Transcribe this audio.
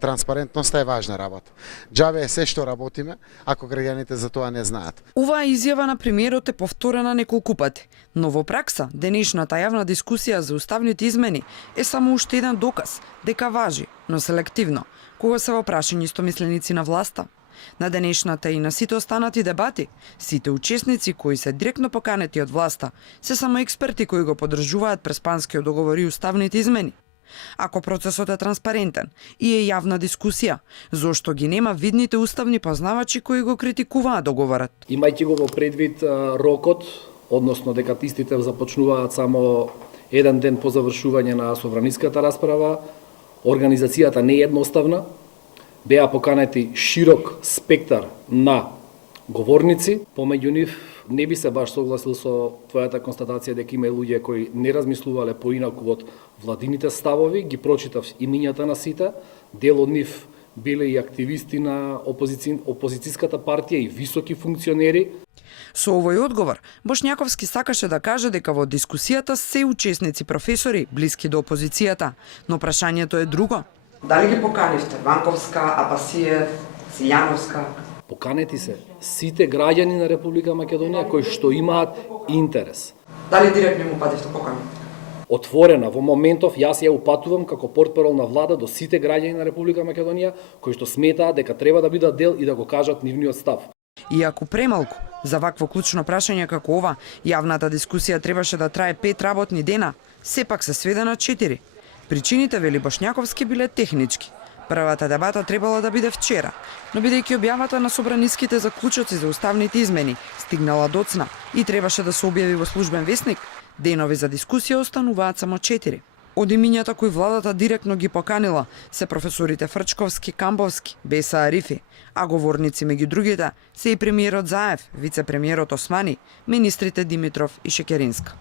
Транспарентноста е важна работа. Џабе е се што работиме, ако граѓаните за тоа не знаат. Оваа изјава на премиерот е повторена неколку пати, но во пракса денешната јавна дискусија за уставните измени е само уште еден доказ дека важи, но селективно, кога се во прашање истомисленици на власта. На денешната и на сите останати дебати, сите учесници кои се директно поканети од власта, се само експерти кои го поддржуваат преспанскиот договор и уставните измени. Ако процесот е транспарентен и е јавна дискусија, зошто ги нема видните уставни познавачи кои го критикуваат договорот? Имајќи го во предвид рокот, односно дека истите започнуваат само еден ден по завршување на собраниската расправа, организацијата не е едноставна, беа поканети широк спектар на говорници, помеѓу нив не би се баш согласил со твојата констатација дека има луѓе кои не размислувале поинаку од владините ставови, ги прочитав имињата на сите, дел од нив биле и активисти на опозицијската партија и високи функционери. Со овој одговор, Бошњаковски сакаше да каже дека во дискусијата се учесници професори блиски до опозицијата, но прашањето е друго. Дали ги поканивте? Ванковска, Апасиев, Силјановска? Поканети се сите граѓани на Република Македонија кои што имаат интерес. Дали директно му упативте покана? Отворена во моментов јас ја упатувам како портпарол на влада до сите граѓани на Република Македонија кои што сметаат дека треба да бидат дел и да го кажат нивниот став. Иако премалку, за вакво клучно прашање како ова, јавната дискусија требаше да трае 5 работни дена, сепак се сведе на 4. Причините, вели Бошњаковски, биле технички. Првата дебата требала да биде вчера, но бидејќи објавата на собраниските заклучоци за уставните измени стигнала доцна и требаше да се објави во службен весник, денови за дискусија остануваат само 4. Од имињата кои владата директно ги поканила се професорите Фрчковски, Камбовски, Беса Арифи, а говорници меѓу другите се и премиерот Заев, вице-премиерот Османи, министрите Димитров и Шекеринска.